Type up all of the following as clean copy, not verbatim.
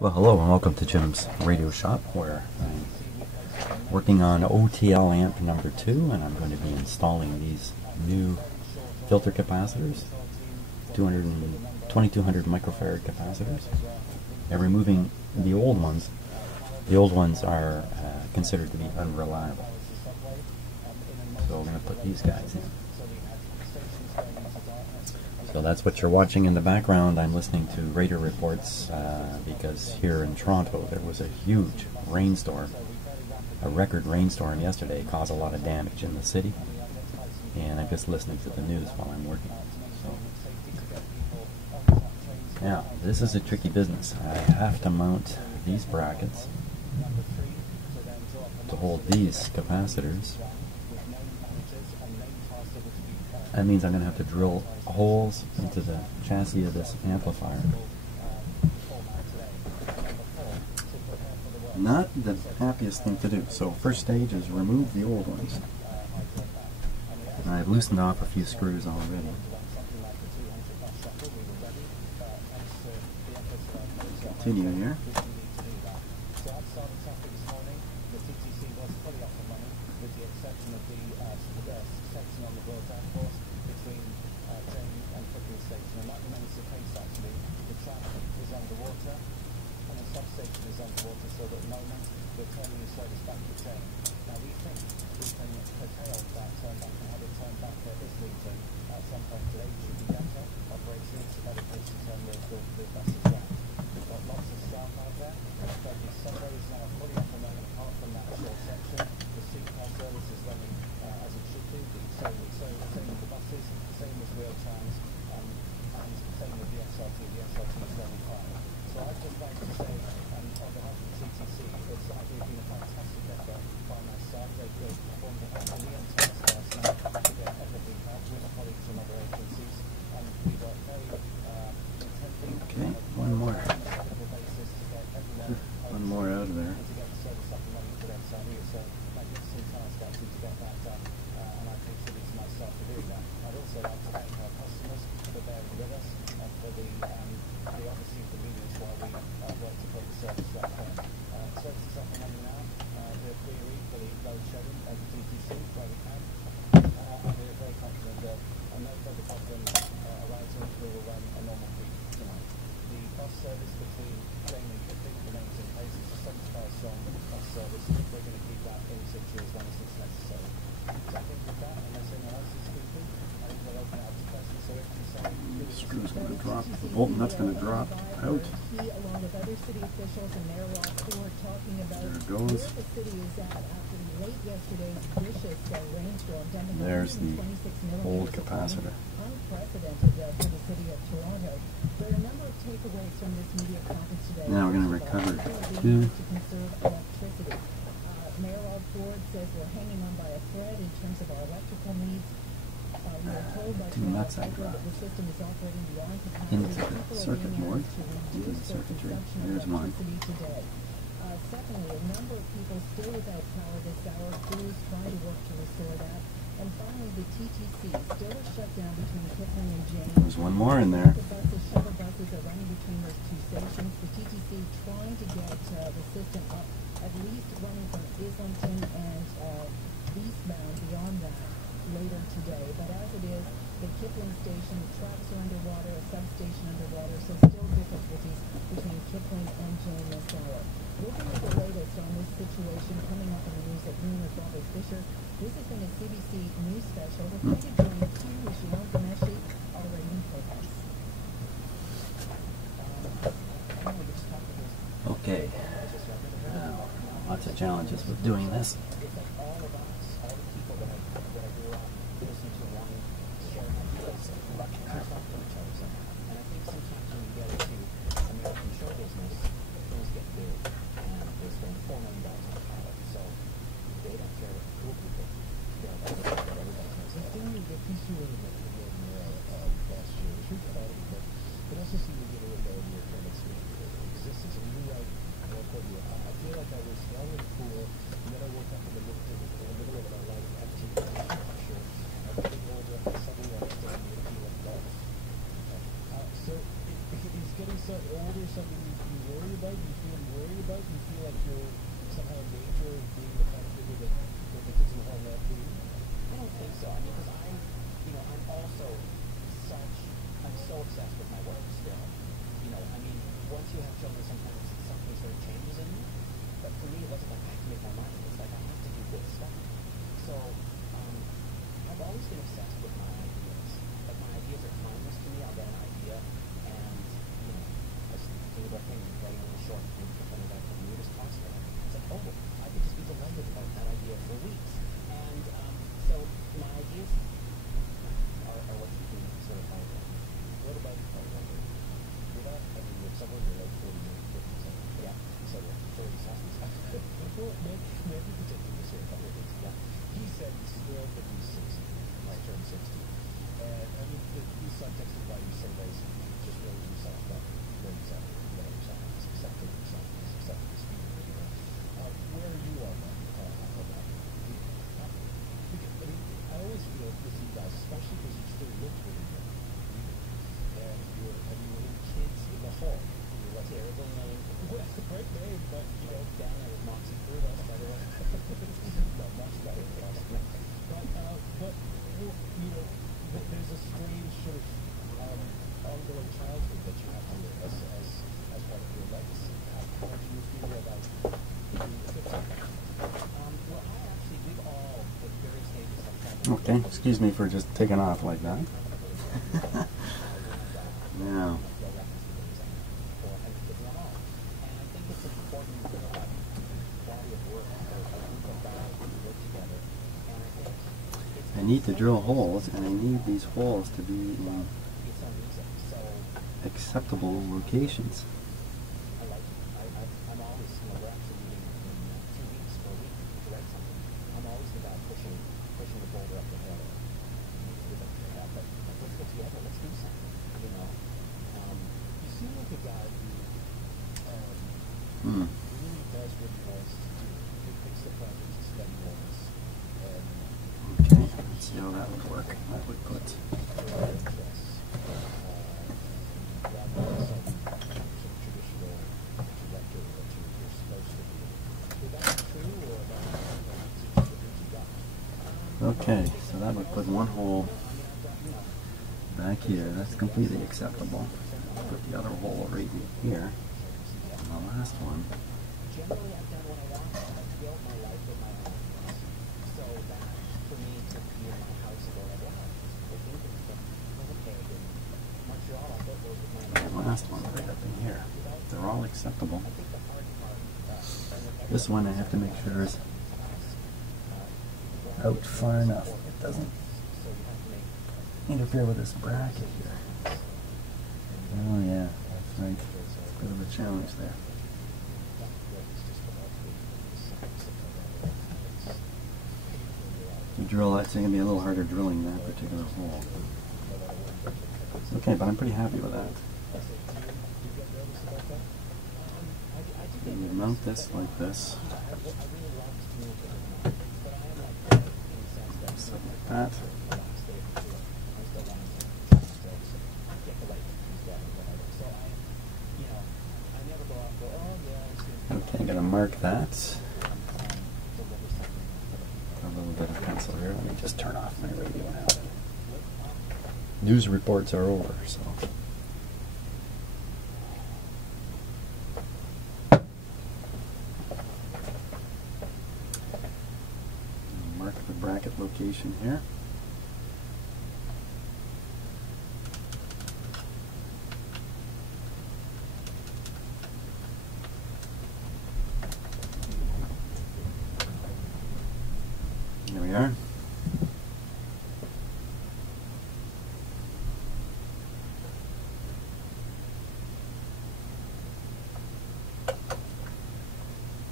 Well, hello and welcome to Jim's Radio Shop, where I'm working on OTL amp number 2, and I'm going to be installing these new filter capacitors, 2200 microfarad capacitors, and removing the old ones. The old ones are considered to be unreliable. So we're going to put these guys in. So that's what you're watching in the background. I'm listening to radar reports because here in Toronto there was a huge rainstorm, a record rainstorm yesterday, caused a lot of damage in the city, and I'm just listening to the news while I'm working. So, now, this is a tricky business. I have to mount these brackets to hold these capacitors. That means I'm going to have to drill holes into the chassis of this amplifier. Not the happiest thing to do. So first stage is remove the old ones. And I've loosened off a few screws already. Continue here. One more out of there. Screw's going to drop. The bolt nut's going to drop out. There it goes. There's the old capacitor. Now we're going to recover two. Mayor Rob Ford says we're hanging on by a thread in terms of our electrical needs. We were told by two nuts I dropped the system is operating beyond capacity into the circuit board, into the circuitry. There's one. Today. Secondly, a number of people still without power this hour. Crews trying to work to restore that. And finally, the TTC still shut down between Kipling and James. There's one more in there. The buses, shuttle buses are running between those two stations. The TTC trying to get the system up, at least running from Islington and eastbound beyond that later today. But as it is, the Kipling station, tracks are underwater, a substation underwater, so still difficulties between Kipling and Jane this hour. We'll bring you the latest on this situation coming up in the news at noon with Robert Fisher. This has been a CBC News Special. We're going to join Q with Shalom Ganeshi already in progress. Okay. Lots of challenges with doing this. about? Do you feel worried about? Do you feel like you're somehow in danger of being the kind of figure that the kids in the hall love being? I don't think so. I mean, because I'm also I'm so obsessed with my work still. I mean, once you have children, sometimes something sort of changes in you. But for me, it wasn't like I have to make more money. It's like I have to do good stuff. So, I've always been obsessed with my ideas. Like, my ideas are timeless to me. I'll get an idea, and, I just think about things writing a short and putting it out for me as possible. It's like, oh, I could just be delighted about that idea for weeks. And, so my ideas are what keep me sort of out there. What about you're somewhere you're like 40 or 50 something. Yeah. So 30 something. Before maybe we take this here a couple of things. Yeah. He said he's thrilled that he's 60. He's turned 60. And I mean, he's subjected by you some ways. Just really himself up, where he's at, whatever he's at. He's accepting himself. He's accepting his feelings. Where you are now, how about you? I mean, I always feel with you guys, especially because you still look really young. And you were in kids in the hall. You're a terrible name. Great name, but down there with Moxie Fruit, by the way. No, much better than us. But there's a strange sort of ongoing childhood that you have to live as part of your legacy. How do you feel about being the 50? Well, we've all, at various stages, have traveled. Okay, excuse me for just taking off like that. Now. I need to drill holes, and I need these holes to be in acceptable locations. I'm always, we're actually meeting in 2 weeks for a week to write something. I'm always the guy pushing the boulder up the hill. But let's get together, let's do something, You seem like a guy who really does what he wants to do. He picks the projects to study ones. Okay, let's see how that would work. That would put okay, so that would put one hole back here. That's completely acceptable. Put the other hole right in here. And the last one. Generally, I've done what I want. I've built my life with my own hands. So that, for me, to be in my house and go like, wow, I think it's okay. In Montreal, I built those with my own hands. The last one right up in here. They're all acceptable. This one I have to make sure is out far enough. It doesn't interfere with this bracket here. Oh yeah, that's right. It's a bit of a challenge there. The drill, it's going to be a little harder drilling that particular hole. Okay, but I'm pretty happy with that. And you mount this like this. Something like that. Okay, I'm going to mark that. A little bit of pencil here. Let me just turn off my radio now. News reports are over, so. Mark the bracket location here. There we are.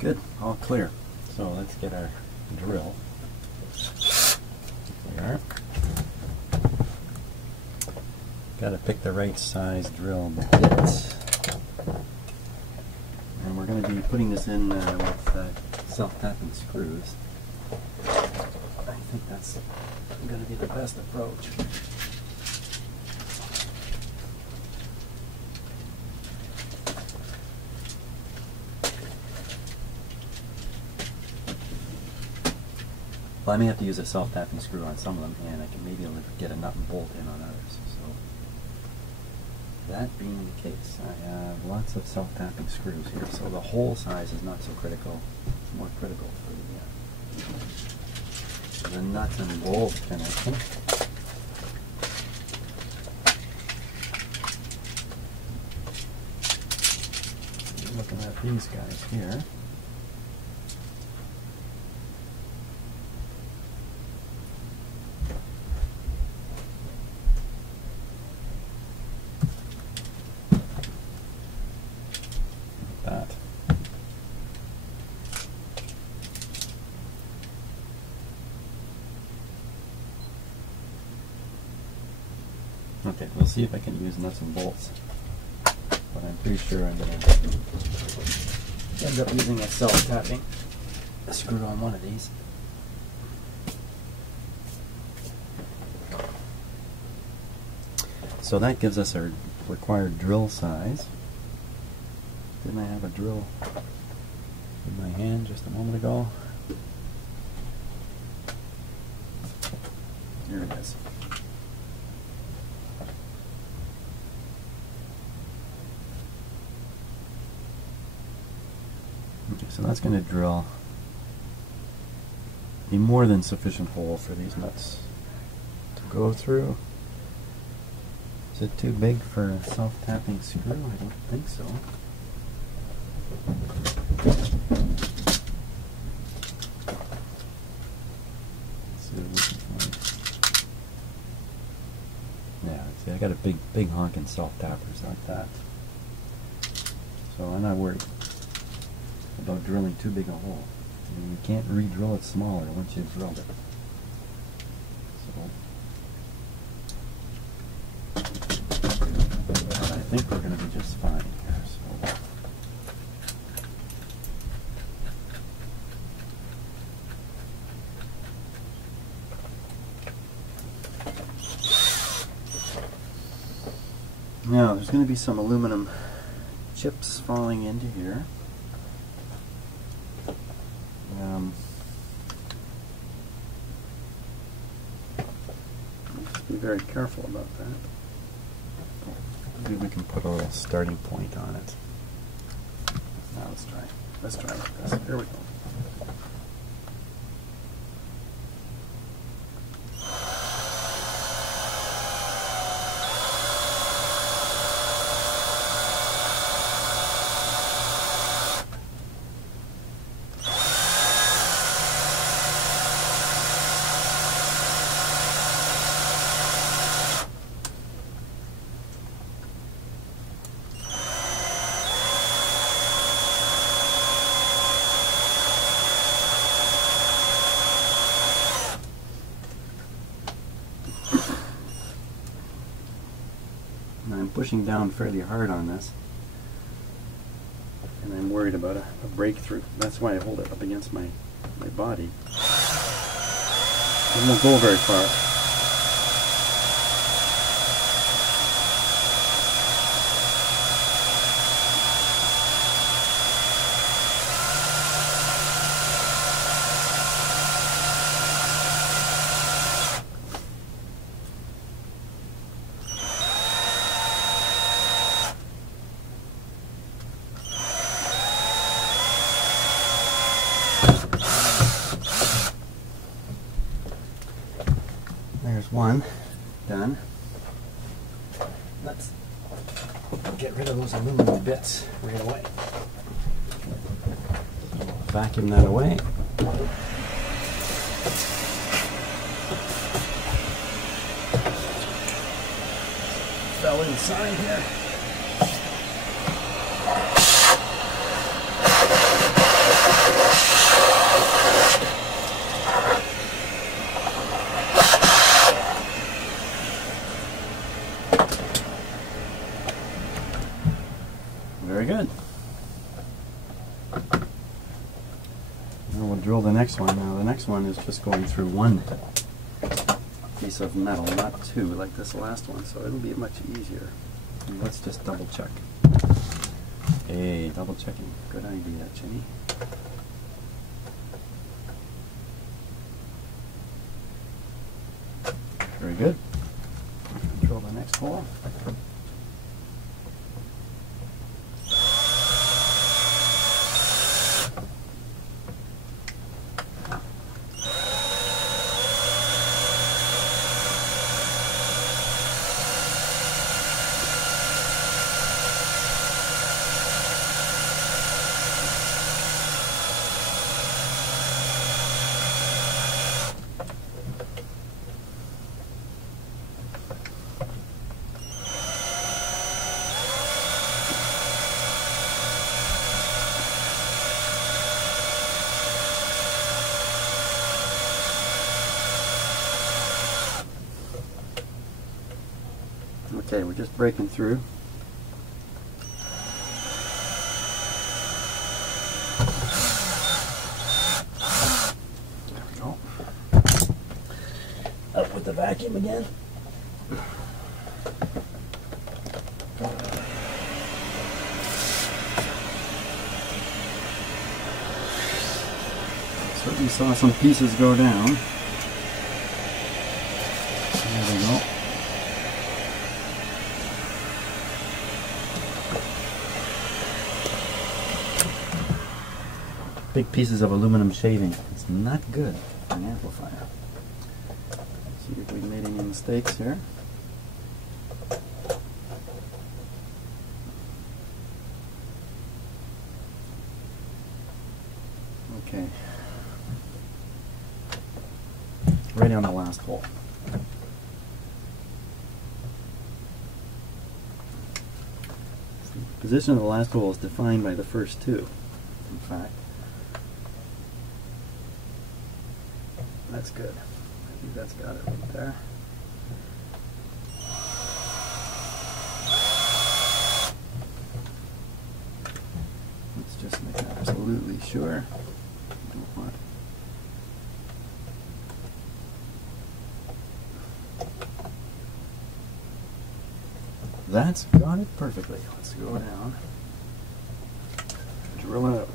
Good, all clear. So let's get our drill. There we are. Got to pick the right size drill bit. And we're going to be putting this in with self-tapping screws. I think that's going to be the best approach. Well, I may have to use a self-tapping screw on some of them, and I can maybe get a nut and bolt in on others. So, that being the case, I have lots of self-tapping screws here, so the hole size is not so critical. It's more critical for the nuts and bolt connection. Looking at these guys here. That. Okay, we'll see if I can use nuts and bolts, but I'm pretty sure I'm going to end up using a self-tapping screw on one of these. So that gives us our required drill size. Didn't I have a drill in my hand just a moment ago? Here it is. Okay, so that's going to drill a more than sufficient hole for these nuts to go through. Is it too big for a self-tapping screw? I don't think so. Let's see what we can find. Yeah, see, I got a big honking self-tappers like that. So I'm not worried about drilling too big a hole. I mean, you can't re-drill it smaller once you've drilled it. But I think we're going to be just fine here. Now, there's going to be some aluminum chips falling into here. Just be very careful about that. Maybe we can put a little starting point on it. Now let's try like this. Here we go. I'm pushing down fairly hard on this, and I'm worried about a breakthrough. That's why I hold it up against my body. It won't go very far. There's one done. Let's get rid of those aluminum bits right away. Vacuum that away. Fell inside here. Very good. Now we'll drill the next one. Now the next one is just going through one piece of metal, not two like this last one, so it'll be much easier. And let's just double check. Hey, double checking. Good idea, Jimmy. Very good. Drill the next hole. Okay, we're just breaking through. There we go. Up with the vacuum again. Certainly saw some pieces go down. There we go. Big pieces of aluminum shaving. It's not good for an amplifier. See if we made any mistakes here. Okay. Right on the last hole. The position of the last hole is defined by the first two, in fact. That's good. I think that's got it right there. Let's just make absolutely sure. Don't want. That's got it perfectly. Let's go down. Drill it out.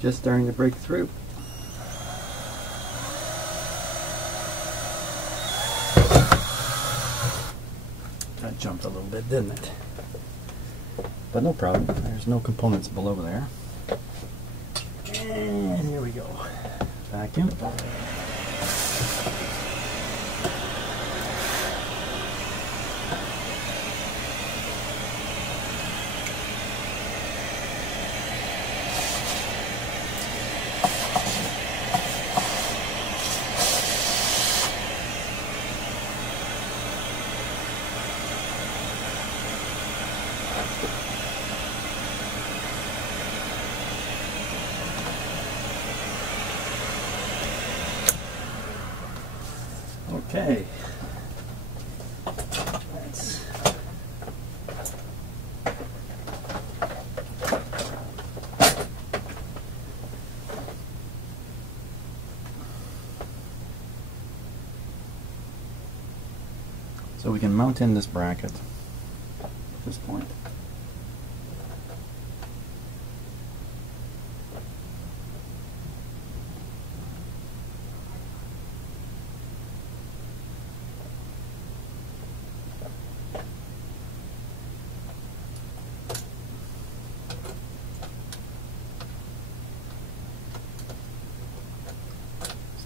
Just starting to break through. That jumped a little bit, didn't it? But no problem. There's no components below there. And here we go. Vacuum. Okay. That's so we can mount in this bracket at this point.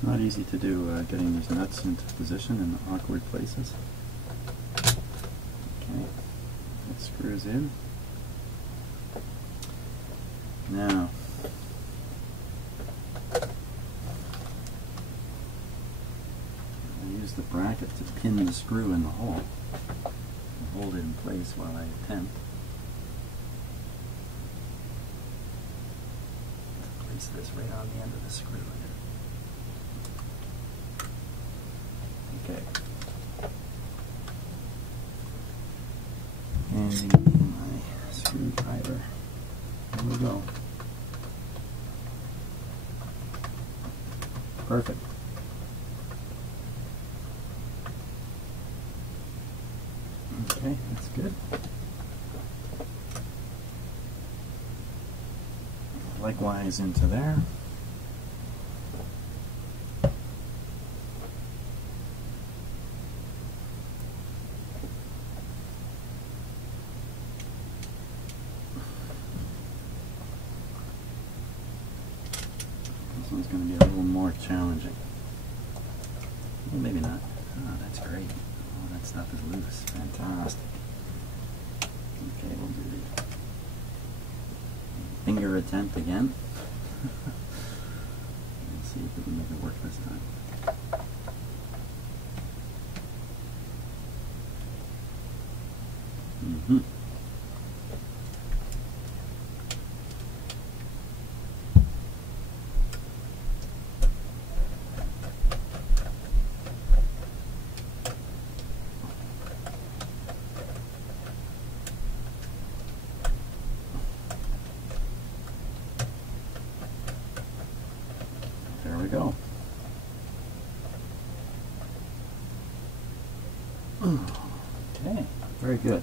Not easy to do getting these nuts into position in awkward places. Okay, that screws in. Now, the bracket to pin the screw in the hole and hold it in place while I attempt to place this right on the end of the screw here. Okay. Handing my screwdriver. There we go. Perfect. Okay, that's good. Likewise into there. This one's going to be a little more challenging. Well, maybe not. Oh, that's great. Oh, that stuff is loose. Fantastic. Okay, we'll do the finger attempt again. Let's see if we can make it work this time. Mm-hmm. There we go. Okay, very good.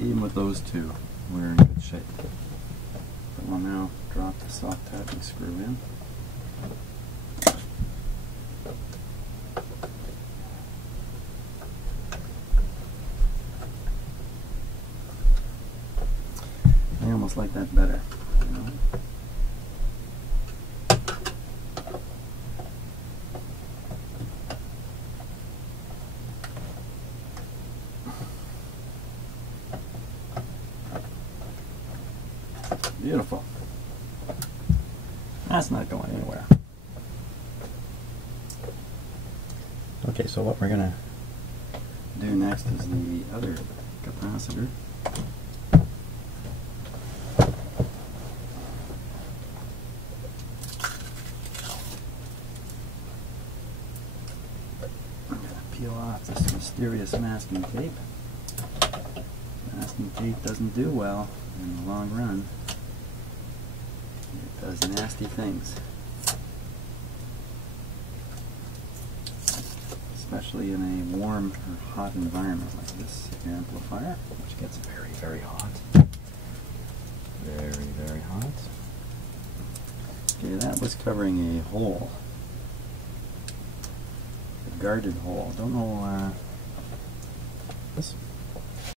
Even with those two, we're in good shape. But we'll now drop the soft tapping screw in. I almost like that better, you know? Beautiful. That's not going anywhere. Okay, so what we're going to do next is the other capacitor. I'm going to peel off this mysterious masking tape. Masking tape doesn't do well in the long run. It does nasty things. Especially in a warm or hot environment like this amplifier, which gets very, very hot. Very, very hot. Okay, that was covering a hole. A guarded hole. Don't know, this